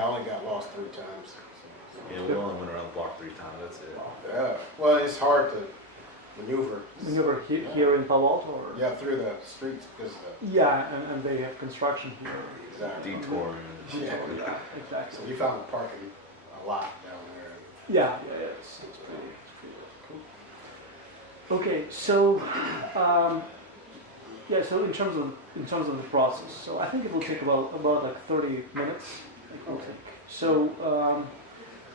Yeah, I only got lost 3 times. Yeah, we only went around the block 3 times. That's it. Yeah. Well, it's hard to maneuver. Maneuver here in Palo Alto? Or? Yeah, through the streets because of the. Yeah, and they have construction here. Exactly. Detour. Yeah. Yeah, So exactly. we found the parking a lot down there. Yeah, it's pretty cool. Okay, so yeah, so in terms of the process, so I think it will take about like 30 minutes. Okay. So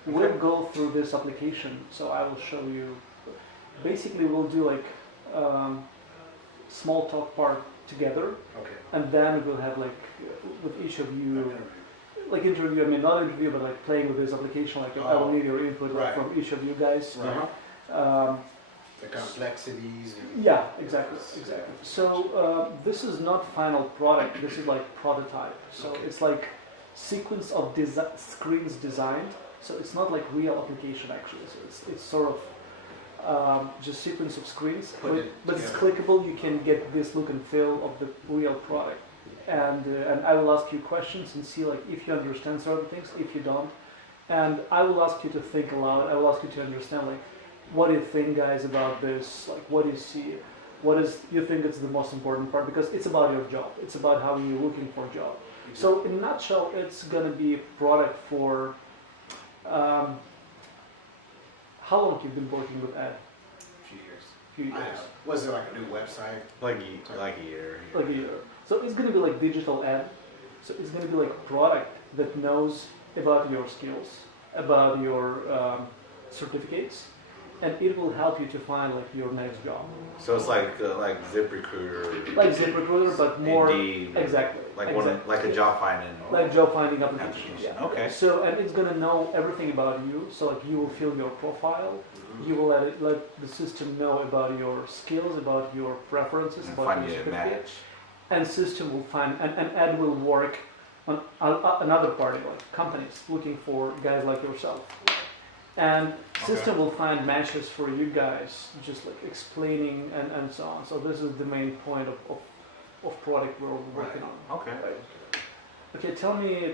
we'll go through this application. So I will show you. Basically, we'll do like small talk part together, Okay. and then we'll have like with each of you. Like interview, I mean not interview, but like playing with this application. Like I will need your input like, Right. from each of you guys. Right. The complexities. And Yeah, exactly. So this is not final product. This is like prototype. So Okay. it's like sequence of screens designed. So it's not like real application actually. So it's sort of just sequence of screens, but it's clickable. You can get this look and feel of the real product. And I will ask you questions and see like if you understand certain things, if you don't, and I will ask you to think aloud. I will ask you to understand like what do you think, guys, about this? Like what do you see? What is you think is the most important part? Because it's about your job. It's about how you're looking for a job. So in a nutshell, it's gonna be a product for. How long you've been working with Ed? A few years. Few years. I have. Was it like a new website? Like a year. Like a year. So it's going to be like digital ad. So it's going to be like a product that knows about your skills, about your certificates, and it will help you to find like your next job. So it's like ZipRecruiter. Like ZipRecruiter, but more Indeed. exactly. Like a job finding. Like job finding application. Application, Yeah. okay. So and it's going to know everything about you. So like you will fill your profile. Mm-hmm. You will let the system know about your skills, about your preferences, And about find your you a certificate. match. And system will find, and Ed will work on another party, like companies looking for guys like yourself. And system will find matches for you guys, just like explaining and so on. So this is the main point of product we're working on. Okay. Right. Okay, tell me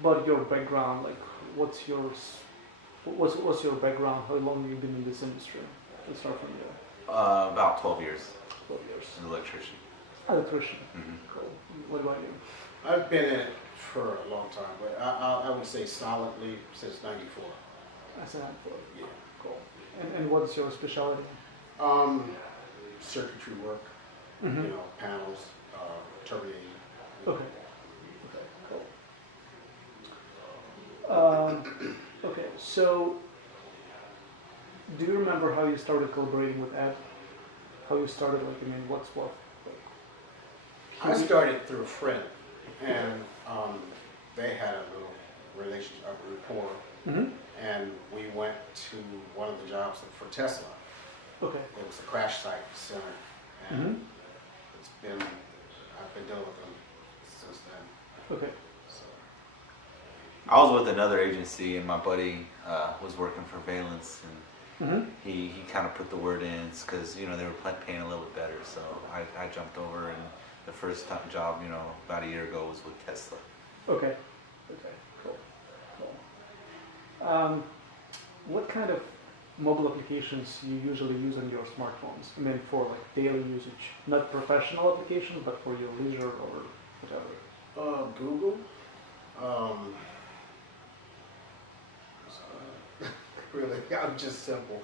about your background. Like, what's your background? How long have you been in this industry? Let's start from there. About 12 years 12 years. as an electrician. Electrician. Mm-hmm. Cool. What about you? I've been in it for a long time, but I would say solidly since '94. As a handful. Yeah. Cool. And what's your specialty? Circuitry work, Mm-hmm. you know, panels, terminating. Okay. Okay. Cool. Okay. So, do you remember how you started collaborating with Ed? How you started? Like, I mean, what's what? I started through a friend, and they had a little relationship, a rapport, Mm-hmm. and we went to one of the jobs for Tesla. Okay. It was a crash site center, and Mm-hmm. I've been dealing with them since then. Okay. So. I was with another agency, and my buddy was working for Valence, and Mm-hmm. he kind of put the word in because they were paying a little bit better. So I jumped over, and the first job, about a year ago was with Tesla. Okay. Okay. Cool. What kind of mobile applications you usually use on your smartphones? I mean, for like daily usage, not professional applications, but for your leisure or whatever. Google. Really, I'm just simple.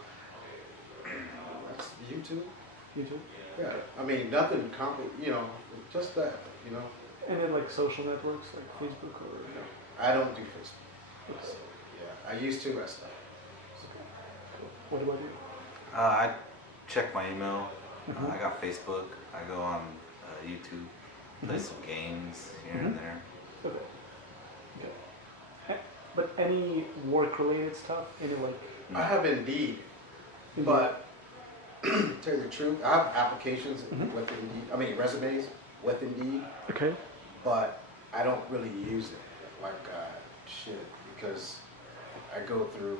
That's YouTube. YouTube, Yeah, I mean nothing complicated. Just that. and then like social networks like Facebook or. I don't do Facebook. So, yeah, I used to. I stopped. What about you? I check my email. Mhm. I got Facebook. I go on YouTube, play Mhm. some games here and there. Okay. But any work-related stuff? Any like? I have Indeed, but to tell you the truth, I have applications Mhm. with Indeed. I mean resumes with Indeed, Okay. but I don't really use it like I should because I go through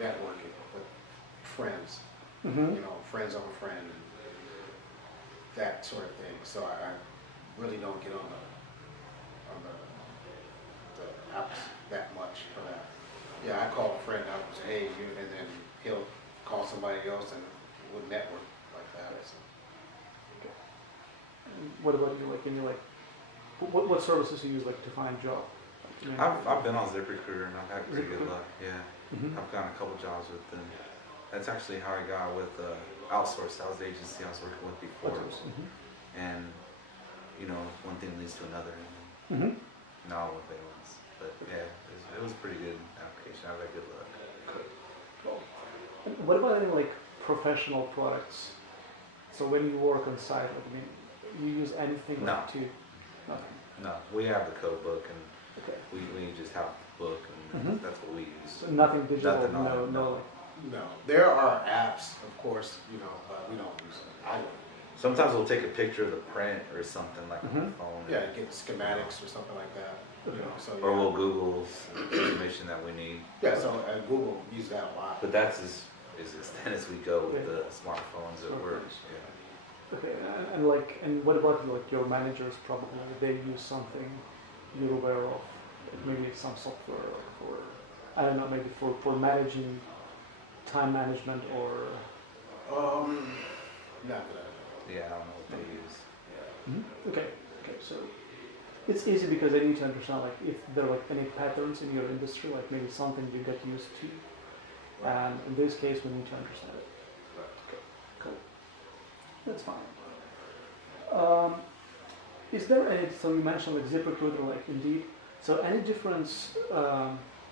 networking with friends. Mm-hmm. Friends of a friend, and that sort of thing. So I really don't get on the apps that much. Yeah, I call a friend up and say, hey, you, and then he'll call somebody else and we'll network like that. So. And what about you? Like, can you like, what services do you use like to find job? Like, I've been on ZipRecruiter and I've had pretty good luck. Yeah, Mm-hmm. I've gotten a couple jobs with them. That's actually how I got with outsourced. That was the agency I was working with before. And you know, one thing leads to another. And Mm-hmm. now with Valence. But yeah, it was a pretty good application. I've had good luck. And what about any like professional products? So when you work on site, like, I mean, you use anything No. like to nothing. No, we have the code book and Okay. we just have the book and Mhm. that's what we use. So nothing digital. Nothing no, on it, no. no. Like, No, there are apps, of course, you know, but we don't use them. I don't. Sometimes we'll take a picture of the print or something like on the Mhm. phone. Yeah, get schematics or something like that. You know, so Or yeah. we'll Google information that we need. Yeah, so Google use that a lot. But that's as extent as we go with the smartphones at work. Yeah. okay. And like, and what about like your managers? Probably they use something you're aware of. Like maybe some software for, I don't know, maybe for managing time management or. Not that I know. Yeah, I don't know what they use. Okay. Okay. So it's easy because I need to understand like if there are like any patterns in your industry, like maybe something you get used to, and in this case we need to understand it. Okay. Cool. That's fine. Is there any? So you mentioned like ZipRecruiter, like Indeed. So any difference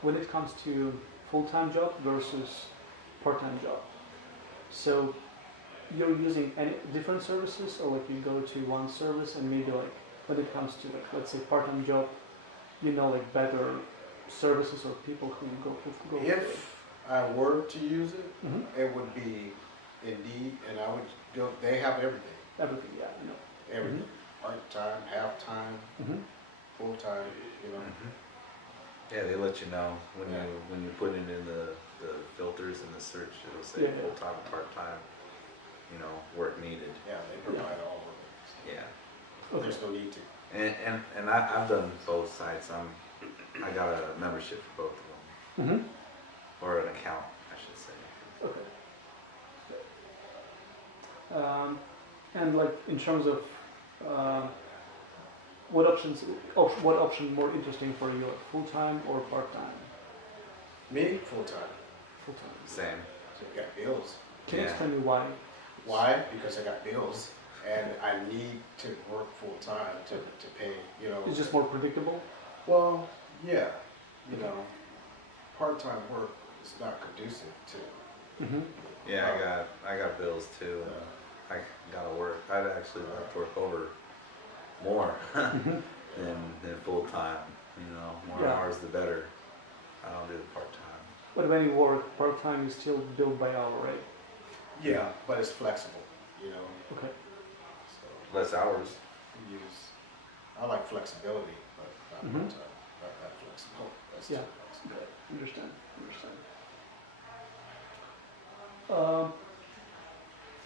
when it comes to full-time job versus part-time job? So you're using any different services, or like you go to one service and maybe like when it comes to like let's say part-time job, you know like better services or people who go. If I were to use it, Mm-hmm. it would be Indeed, and I would go. They have everything, Everything, yeah, I know. everything. Part time, half time, Mm-hmm. full time. You know. Yeah, they let you know when Yeah. you put it in the filters in the search. It'll say Yeah. full time, part time. You know, work needed. Yeah, they provide all of it. Yeah. Okay. There's no need to. And I've done both sites. I got a membership for both of them, Mm-hmm. or an account, I should say. Okay. And like in terms of what option more interesting for you, like full time or part time? Me, full time. Full time. Same. So I got bills. Can you Yeah. explain me why? Why? Because I got bills, and I need to work full time to pay. You know. It's just more predictable. Well, yeah. You know, part time work is not conducive to. Mm-hmm. Yeah, I got bills too. I gotta work. I'd actually like to work over more than full time. You know, more Yeah. hours the better. I don't do the part time. But when you work part time, you still billed by hour, right? Yeah, but it's flexible. You know. Okay. So Less hours. use. I like flexibility, but not Mhm. part time. Not that flexible. That's Yeah. too flexible. Okay. Understand.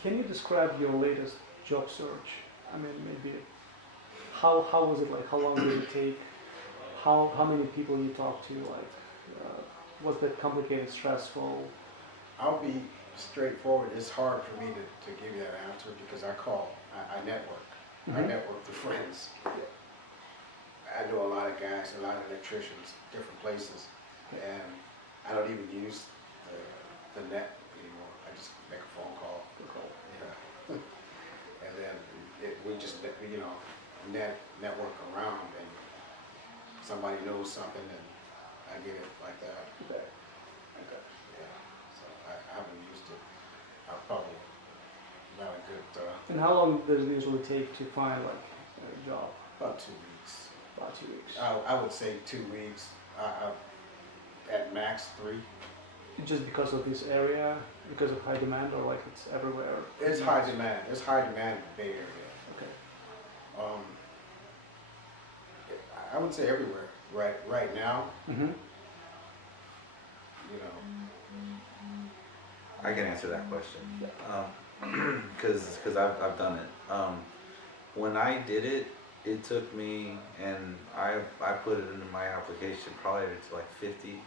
Can you describe your latest job search? I mean, maybe how was it like? How long did it take? How many people you talked to? Like, was that complicated, stressful? I'll be straightforward. It's hard for me to give you that answer because I network. I Mhm. network with friends. I know a lot of guys, a lot of electricians, different places, and I don't even use the net anymore. I just make a phone call. Yeah. And then we just network around, and somebody knows something, and I get it like that. Okay. Yeah. So I haven't used it. I'm probably not a good And how long does it usually take to find like a job? about 2 weeks. About 2 weeks. I would say 2 weeks. At max 3. Just because of this area, because of high demand, or like it's everywhere? It's high demand. It's high demand in the Bay Area. Okay. I would say everywhere. Right now, Mm-hmm. you know. I can answer that question. Because I've done it. When I did it, it took me, and I put it into my application probably to like 50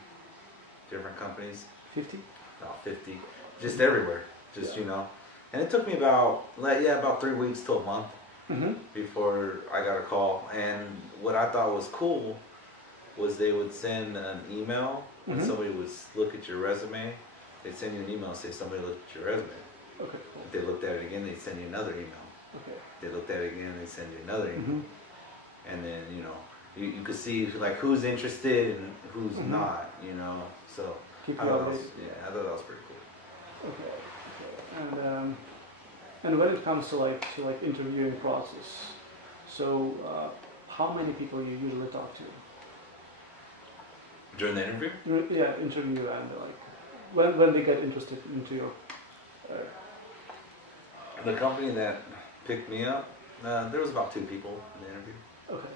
different companies, 50? about 50, just everywhere, just And it took me about 3 weeks to a month Mm-hmm. before I got a call. And what I thought was cool was they would send an email when Mhm. somebody would look at your resume. They'd send you an email and say somebody looked at your resume. Okay, cool. If they looked at it again, they'd send you another email. Okay. If they looked at it again, they'd send you another email. Mm-hmm. And then you could see like who's interested and who's Mhm. not. So Keep I you thought that was, updated. I thought that was pretty cool. Okay. And when it comes to interviewing process, so how many people you usually talk to? During the interview, Yeah, interview and when they get interested into your. the company that picked me up, there was about 2 people in the interview. Okay.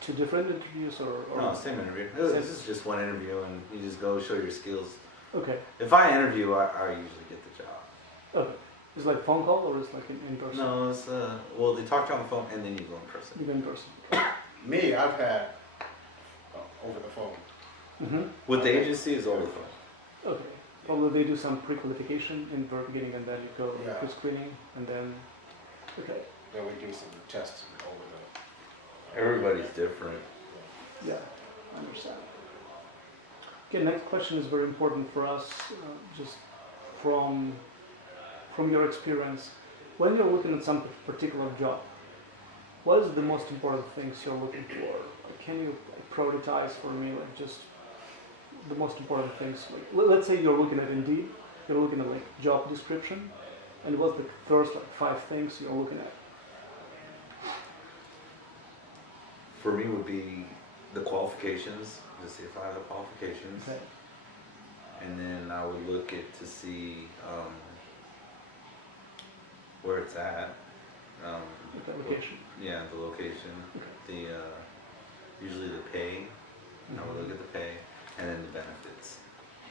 Two different interviews or? No, same interview. It was just one interview, and you just go show your skills. Okay. If I interview, I usually get the job. Okay. It's like phone call or it's like in person? No, it's well, they talk to you on the phone, and then you go in person. You go in person. Me, I've had over the phone. Mm-hmm. With the agency, is over the phone. Okay. Although they do some pre-qualification in the very beginning and then you go Yeah. to screening and then. Okay. Then we do some tests over the. Everybody's different. Yeah, I understand. Okay, next question is very important for us, just from your experience. When you're looking at some particular job, what is the most important things you're looking for? Can you prioritize for me, like just the most important things? Like, let's say you're looking at Indeed, you're looking at like job description, and what's the first 5 things you're looking at? For me, would be the qualifications. To see if I have the qualifications. Okay. And then I would look at to see where it's at. The location. Yeah, the location, the usually the pay. I would look at the pay, and then the benefits,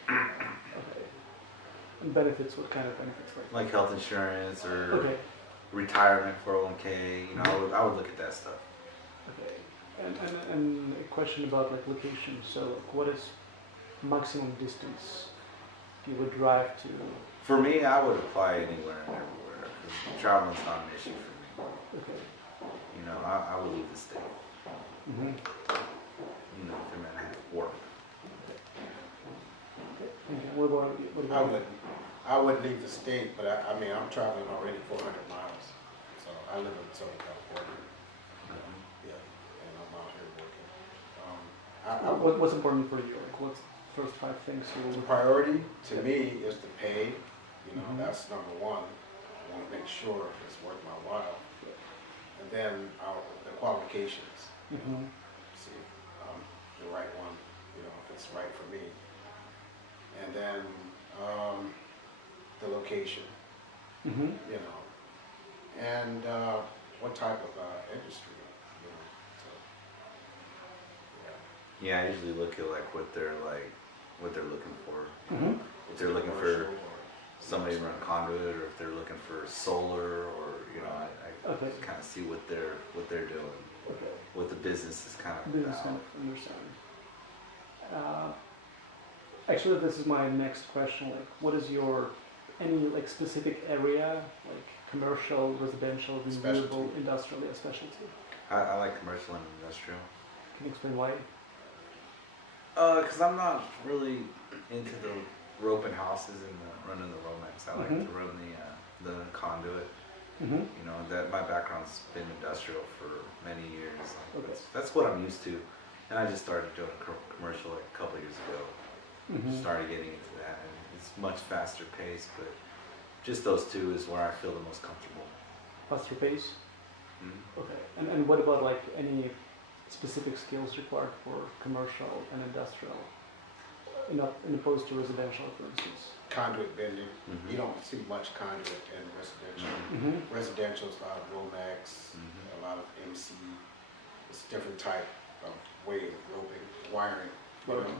Okay. And benefits, what kind of benefits? like health insurance or Okay. retirement 401k. I would look at that stuff. Okay. And a question about like location. So what is maximum distance you would drive to? For me, I would apply anywhere and everywhere. 'Cause traveling's not an issue for me. Okay. I would leave the state. Mm-hmm. If you're meant to have work. Okay. What about I would leave the state, but I mean, I'm traveling already 400 miles. So I live in Southern California. Yeah, and I'm out here working. what's important for you? Like what's the first 5 things you The will? priority to me is the pay. Mhm. That's number one. I want to make sure it's worth my while. And then the qualifications. Mm-hmm. See, the right one, if it's right for me. And then the location, Mm-hmm. and what type of industry, So, yeah. Yeah, I usually look at like what they're looking for. Mm-hmm. If they're looking for Commercial or somebody to run conduit, or if they're looking for solar, or I Okay. kind of see what they're doing, Okay. what the business is kind of Business about. kind of understand. Actually, this is my next question. Like, what is any like specific area, like commercial, residential, renewable, Specialty. industrial, specialty? I like commercial and industrial. Can you explain why? Because I'm not really into the roping houses and running the Romex. I like Mhm. to run the conduit. Mm-hmm. That my background's been industrial for many years. Okay. That's what I'm used to, and I just started doing commercial like a couple years ago. Mm-hmm. Started getting into that, and it's much faster paced. But just those 2 is where I feel the most comfortable. Faster pace. Mhm. Okay. And what about like any specific skills required for commercial and industrial, in opposed to residential, for instance? Conduit bending. Mhm. You don't see much conduit in residential. Mm-hmm. Residential is a lot of Romex, Mhm. a lot of MC. It's a different type of way of roping, wiring, Okay.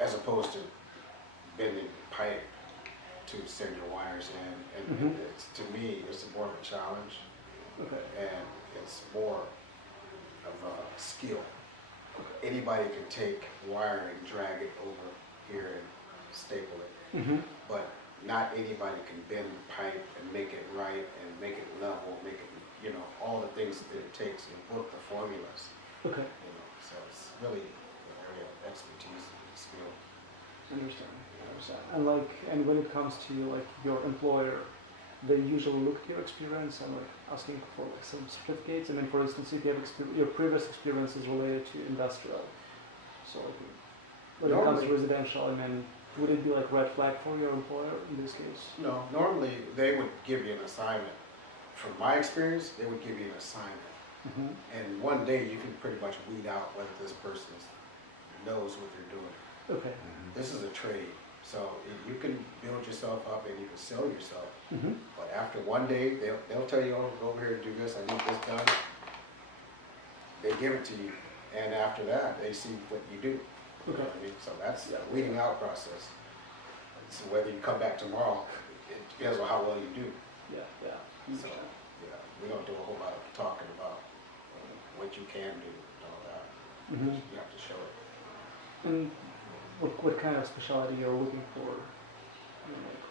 as opposed to bending pipe to send your wires in. And Mhm. to me, it's more of a challenge, Okay. and it's more of a skill anybody can take wire and drag it over here and staple it. Mm-hmm. But not anybody can bend the pipe and make it right and make it level, make it, all the things that it takes and book the formulas, Okay. So it's really an area of expertise and skill. Understand. And when it comes to like your employer, they usually look at your experience and like asking for like some certificates. I mean, for instance, if you have your previous experience is related to industrial, so like, when it comes to residential, I mean, would it be like red flag for your employer in this case? No, normally they would give you an assignment. From my experience, they would give you an assignment. Mm-hmm. And one day you can pretty much weed out whether this person knows what they're doing. Okay. This is a trade, so you can build yourself up and you can sell yourself. Mm-hmm. But after one day, they'll tell you, oh, go over here and do this, I need this done. They give it to you, and after that, they see what you do. You know what I mean? So that's a weeding out process. So whether you come back tomorrow, it depends on how well you do. Yeah. So, we don't do a whole lot of talking about what you can do and all that. Mm-hmm. You have to show it. And what kind of specialty you're looking for?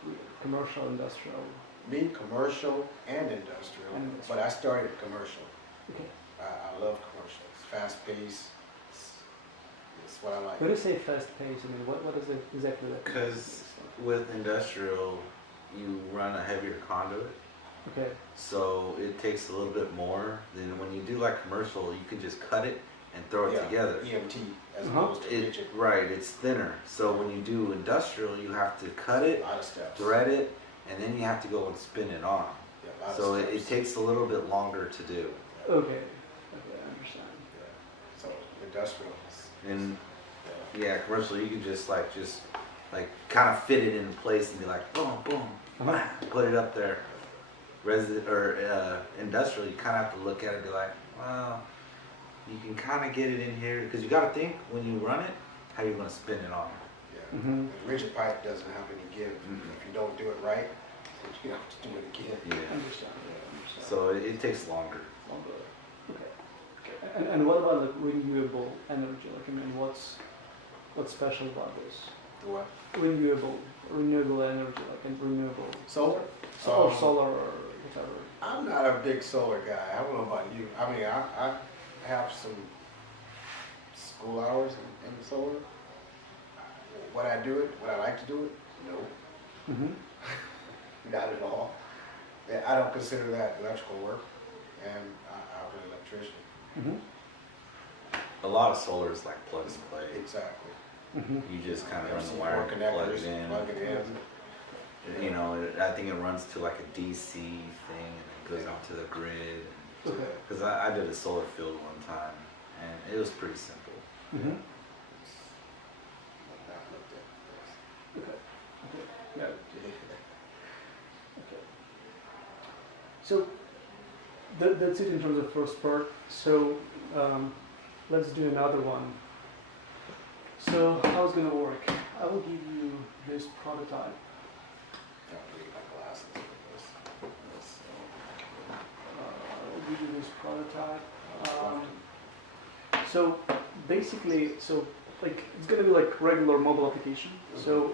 Like commercial, industrial? Me, commercial and industrial, but I started commercial. Okay. I love commercial. It's fast paced. It's what I like. When you say fast pace, I mean, what is it exactly that? Because with industrial, you run a heavier conduit. Okay. So it takes a little bit more than when you do like commercial, you can just cut it and throw it together. EMT as opposed to rigid. Right, it's thinner. So when you do industrial, you have to cut it, A lot of steps. thread it, and then you have to go and spin it on. Yeah, a lot of So steps. it takes a little bit longer to do. Okay, I understand. Yeah. So industrial is, And yeah. yeah, commercial, you can just kind of fit it in place and be like, boom, boom, Uh-huh. put it up there. Industrial, you kind of have to look at it and be like, well, you can kind of get it in here because you got to think when you run it, how you're going to spin it on. Yeah. Mm-hmm. And rigid pipe doesn't have any give. Mhm. If you don't do it right, you have to do it again. Yeah. Understand. So it takes longer. Okay. And what about like renewable energy? Like, I mean, what's special about this? Do what? Renewable energy, like in renewable. Solar? Or solar or whatever. I'm not a big solar guy. I don't know about you. I mean, I have some school hours in solar. Would I do it? Would I like to do it? No. Mm-hmm. Not at all. Yeah, I don't consider that electrical work, and I'm an electrician. Mm-hmm. A lot of solar is like plug and play. Exactly. Mm-hmm. You just kind of You run see the wire, four plug connectors, it in. plug it in. You know, I think it runs to like a DC thing and it goes out to the grid. Okay. Because I did a solar field one time and it was pretty simple. Mm-hmm. I've not looked at Okay. Yeah. this. Okay. So that's it in terms of first part. So let's do another one. So how it's gonna work? I will give you this prototype. I don't need my glasses for this. I'll give you this prototype. So basically, like it's gonna be like regular mobile application. So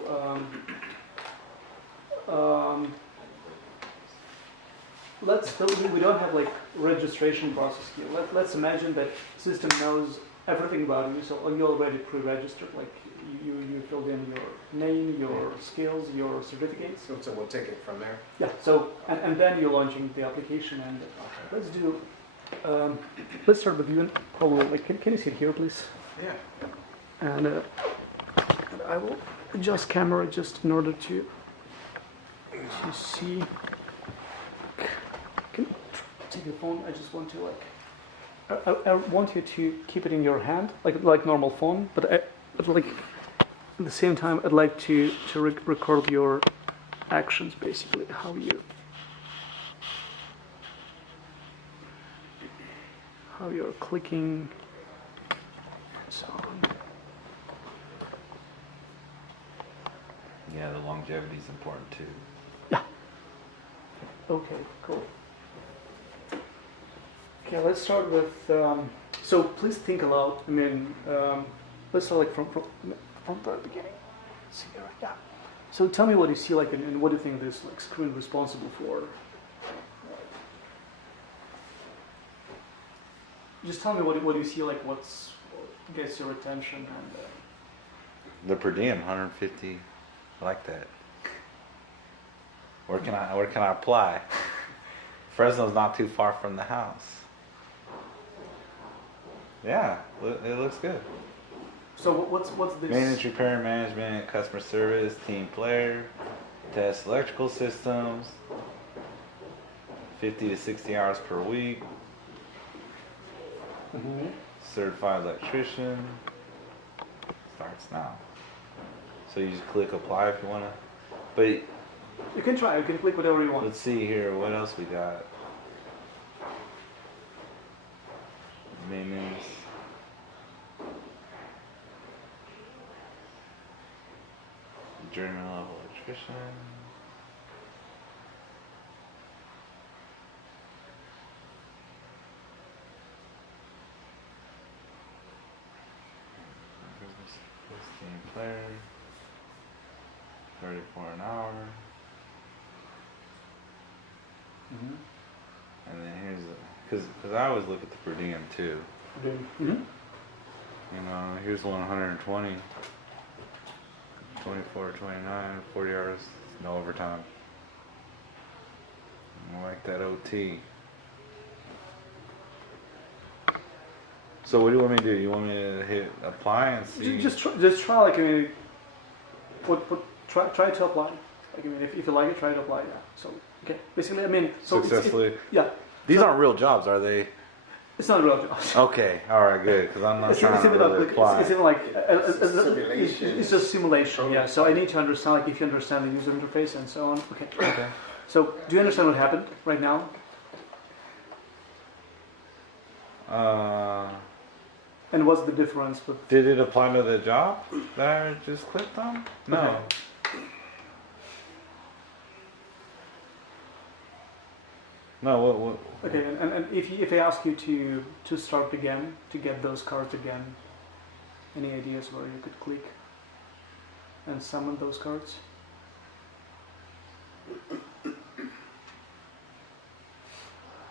we don't have like registration process here. Let's imagine that system knows everything about you. So you're already pre-registered. Like you filled in your name, your skills, your certificates. So we'll take it from there. Yeah. So and then you're launching the application. And let's do. Let's start with you. Hold on. Like, can you sit here, please? Yeah. And I will adjust camera just in order to see. Can you take your phone? I just want to like. I want you to keep it in your hand, like normal phone, but like at the same time, I'd like to record your actions, basically how you're clicking. So. Yeah, the longevity is important too. Yeah. Okay, cool. Okay, let's start with. So please think aloud. I mean, let's start like from the beginning. See here, yeah. So tell me what you see like, and what do you think this like screen responsible for? Just tell me what you see like, what gets your attention, and The per diem, 150. I like that. Where can I apply? Fresno's not too far from the house. Yeah, it looks good. so what's this? Maintenance, repair, and management, customer service, team player, test electrical systems, 50 to 60 hours per week, Mhm. certified electrician. Starts now. So you just click apply if you wanna. But You can try. You can click whatever you want. let's see here, what else we got? Maintenance. Journeyman level electrician. Team player. 34 an hour. Mhm. And then here's the, cause I always look at the per diem too. Mhm. You know, here's one 120, 24, 29, 40 hours, no overtime. I like that OT. So what do you want me to do? You want me to hit apply and see? Just try like, I mean, try to apply. Like, I mean, if you like it, try to apply. Yeah. So okay, basically, I mean, so Successfully. yeah, These aren't real jobs, are they? it's not a real job. Okay, all right, good. Because I'm not trying to even really like, apply. it's even like Simulation. it's just simulation. Yeah. So I need to understand like if you understand the user interface and so on. Okay. Okay. So do you understand what happened right now? And what's the difference with? Did it apply to the job that I just clicked on? No. Okay. No. What? Okay, and if I ask you to start again, to get those cards again, any ideas where you could click and summon those cards?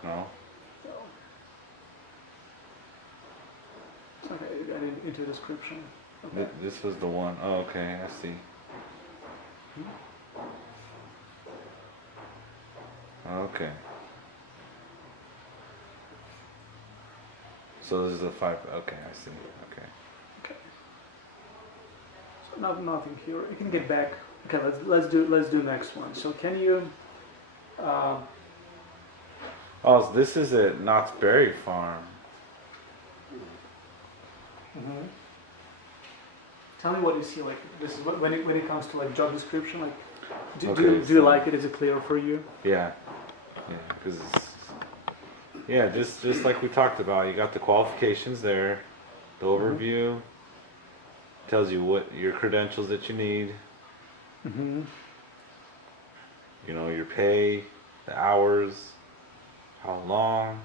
No. Okay, add it into description. Okay. This was the one. Oh, okay. I see. Okay. So this is a 5. Okay, I see. Okay. Okay. So nothing here. You can get back. Okay, let's do next one. So can you? Oh, so this is at Knott's Berry Farm. Tell me what you see. Like this is when it comes to like job description. Like, do Okay, you so- like it? Is it clear for you? Yeah. Yeah, because just like we talked about, you got the qualifications there, the overview, tells you what your credentials that you need, Mm-hmm. you know, your pay, the hours, how long,